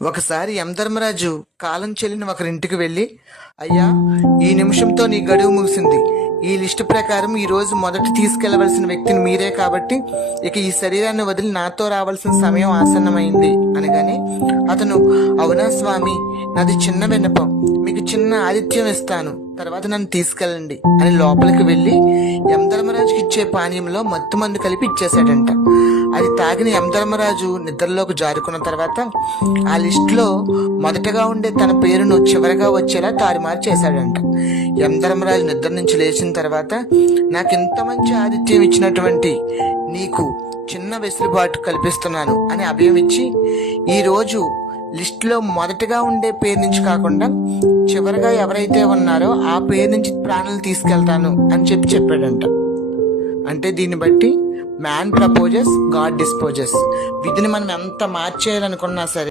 ఒకసారి యమధర్మరాజు కాలం చెల్లిన ఒకరింటికి వెళ్ళి, అయ్యా, ఈ నిమిషంతో నీ గడువు ముగిసింది. ఈ లిస్టు ప్రకారం ఈ రోజు మొదట తీసుకెళ్లవలసిన వ్యక్తిని మీరే కాబట్టి ఇక ఈ శరీరాన్ని వదిలి నాతో రావాల్సిన సమయం ఆసన్నమైంది అనగానే అతను, అవునా స్వామి, నాది చిన్న విన్నపం, మీకు చిన్న ఆతిథ్యం ఇస్తాను, తర్వాత నన్ను తీసుకెళ్ళండి అని లోపలికి వెళ్ళి యమధర్మరాజుకి ఇచ్చే పానీయంలో మత్తు మందు కలిపి ఇచ్చేశాడంట. అది తాగిన యమధర్మరాజు నిద్రలోకి జారుకున్న తర్వాత ఆ లిస్టులో మొదటగా ఉండే తన పేరును చివరగా వచ్చేలా తారుమారు చేశాడంట. యమధర్మరాజు నిద్ర నుంచి లేచిన తర్వాత, నాకింత మంచి ఆతిథ్యం ఇచ్చినటువంటి నీకు చిన్న వెసులుబాటు కల్పిస్తున్నాను అని అభయం ఇచ్చి, ఈరోజు లిస్టులో మొదటగా ఉండే పేరు నుంచి కాకుండా చివరిగా ఎవరైతే ఉన్నారో ఆ పేరు నుంచి ప్రాణాలు తీసుకెళ్తాను అని చెప్పాడంట. అంటే దీన్ని బట్టి మ్యాన్ ప్రపోజెస్, గాడ్ డిస్పోజెస్. విధిని మనం ఎంత మార్చేయాలనుకున్నా సరే